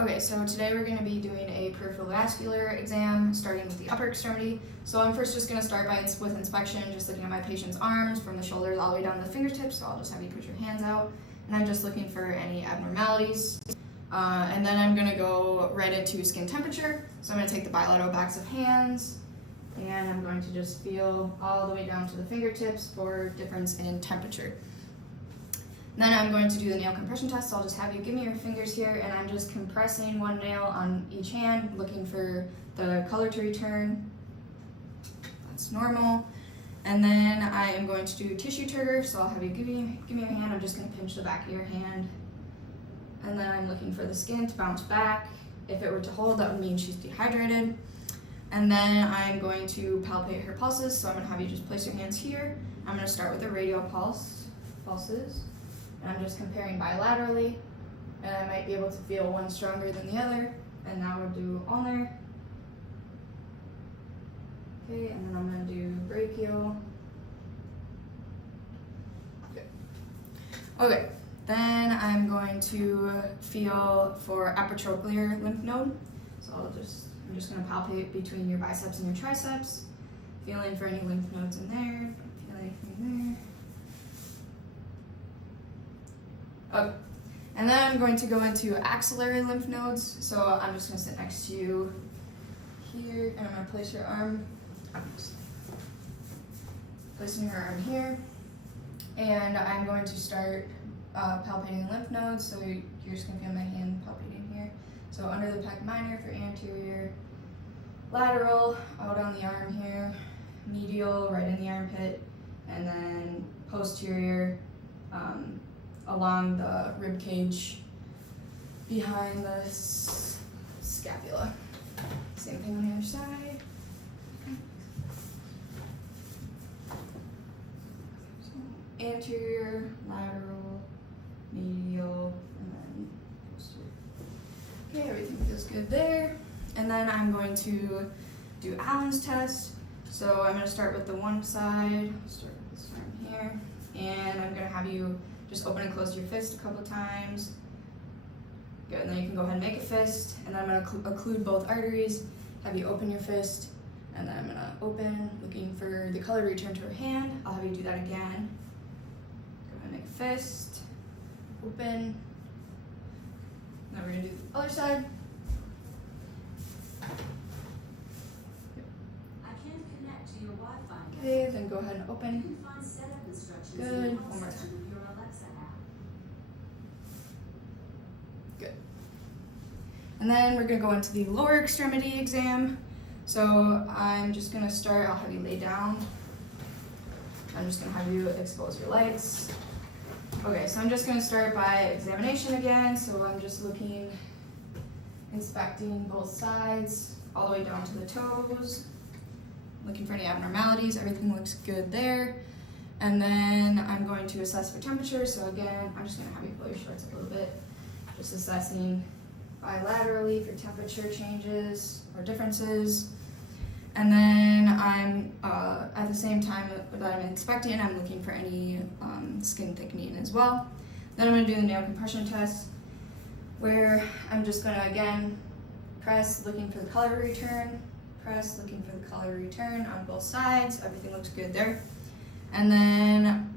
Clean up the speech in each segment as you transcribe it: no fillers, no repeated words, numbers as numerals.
Okay, so today we're going to be doing a peripheral vascular exam, starting with the upper extremity. So I'm first just going to start with inspection, just looking at my patient's arms from the shoulders all the way down to the fingertips. So I'll just have you put your hands out, and I'm just looking for any abnormalities. And then I'm going to go right into skin temperature. So I'm going to take the bilateral backs of hands, and I'm going to just feel all the way down to the fingertips for difference in temperature. Then I'm going to do the nail compression test, so I'll just have you give me your fingers here, and I'm just compressing one nail on each hand, looking for the color to return. That's normal. And then I am going to do tissue trigger, so I'll have you give me your hand. I'm just going to pinch the back of your hand. And then I'm looking for the skin to bounce back. If it were to hold, that would mean she's dehydrated. And then I'm going to palpate her pulses, so I'm going to have you just place your hands here. I'm going to start with the radial pulses. And I'm just comparing bilaterally, and I might be able to feel one stronger than the other. And now we'll do ulnar. Okay, and then I'm going to do brachial. Good. Okay, then I'm going to feel for apotrochlear lymph node. So I'm just going to palpate between your biceps and your triceps, feeling for any lymph nodes in there. Don't feel anything there. Okay, and then I'm going to go into axillary lymph nodes. So I'm just going to sit next to you here, and I'm going to place your arm, placing your arm here, and I'm going to start palpating lymph nodes. So you're just going to feel my hand palpating here. So under the pec minor for anterior, lateral, out on the arm here, medial, right in the armpit, and then posterior, along the rib cage behind the scapula. Same thing on the other side. So anterior, lateral, medial, and then posterior. Okay, everything feels good there. And then I'm going to do Allen's test. So I'm going to start with the one side, start with this arm here, and I'm going to have you just open and close your fist a couple times. Good, and then you can go ahead and make a fist. And then I'm going to occlude both arteries, have you open your fist, and then I'm going to open, looking for the color to return to her hand. I'll have you do that again. Go ahead and make a fist, open. Now we're going to do the other side. I can't connect to your Wi-Fi. Okay, then go ahead and open. Find setup instructions. Good, one more time. Good. And then we're going to go into the lower extremity exam. So I'm just going to start, I'll have you lay down. I'm just going to have you expose your legs. Okay, so I'm just going to start by examination again. So I'm just looking, inspecting both sides, all the way down to the toes. Looking for any abnormalities, everything looks good there. And then I'm going to assess for temperature. So again, I'm just going to have you pull your shorts up a little bit. Just assessing bilaterally for temperature changes or differences. And then I'm, at the same time that I'm inspecting, I'm looking for any skin thickening as well. Then I'm going to do the nail compression test, where I'm just going to, again, press, looking for the color to return, press, looking for the color to return on both sides. Everything looks good there. And then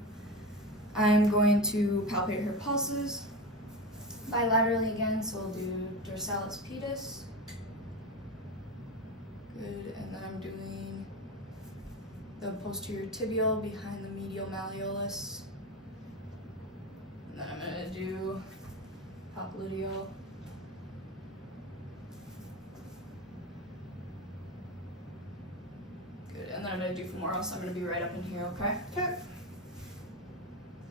I'm going to palpate her pulses bilaterally again, so we'll do dorsalis pedis. Good, and then I'm doing the posterior tibial behind the medial malleolus. And then I'm going to do popliteal. Good, and then I'm going to do femoral, so I'm going to be right up in here, okay? Okay.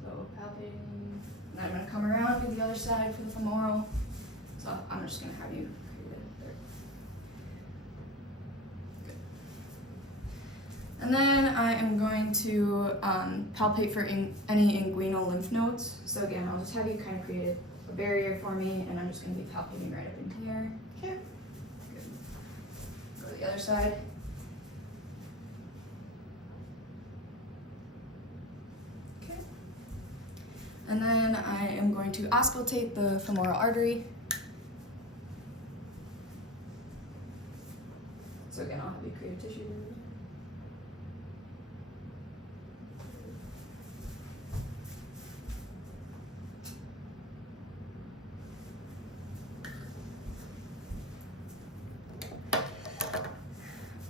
So palpating. And then I'm going to come around to the other side for the femoral. So I'm just going to have you create it there. Good. And then I am going to palpate for any inguinal lymph nodes. So again, I'll just have you kind of create a barrier for me, and I'm just going to be palpating right up in here. Okay. Good. Go to the other side. And then I am going to auscultate the femoral artery. So again, I'll have you create a tissue barrier.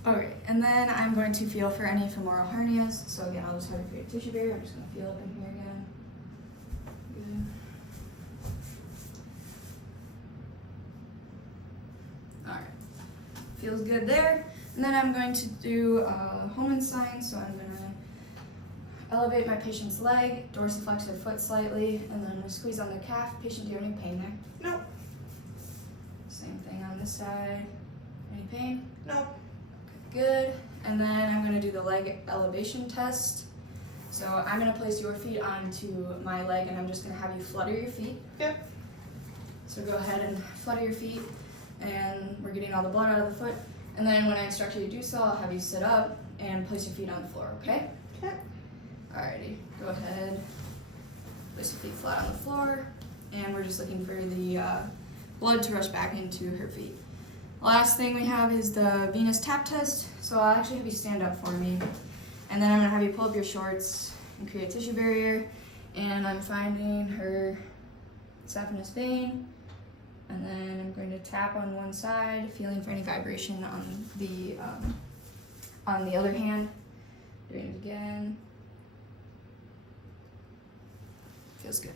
Okay, and then I'm going to feel for any femoral hernias. So again, I'll just have you create a tissue barrier. I'm just going to feel up in here again. Good. Alright, feels good there. And then I'm going to do a Homan sign. So I'm going to elevate my patient's leg, dorsiflex their foot slightly, and then I'm going to squeeze on their calf. Patient, do you have any pain there? No. Same thing on this side. Any pain? No. Good, and then I'm going to do the leg elevation test. So I'm going to place your feet onto my leg and I'm just going to have you flutter your feet. Yep. So go ahead and flutter your feet, and we're getting all the blood out of the foot. And then when I instruct you to do so, I'll have you sit up and place your feet on the floor, okay? Okay. Alrighty, go ahead, place your feet flat on the floor, and we're just looking for the blood to rush back into her feet. Last thing we have is the venous tap test. So I'll actually have you stand up for me. And then I'm gonna have you pull up your shorts and create a tissue barrier. And I'm finding her saphenous vein. And then I'm going to tap on one side, feeling for any vibration on the other hand. Doing it again. Feels good.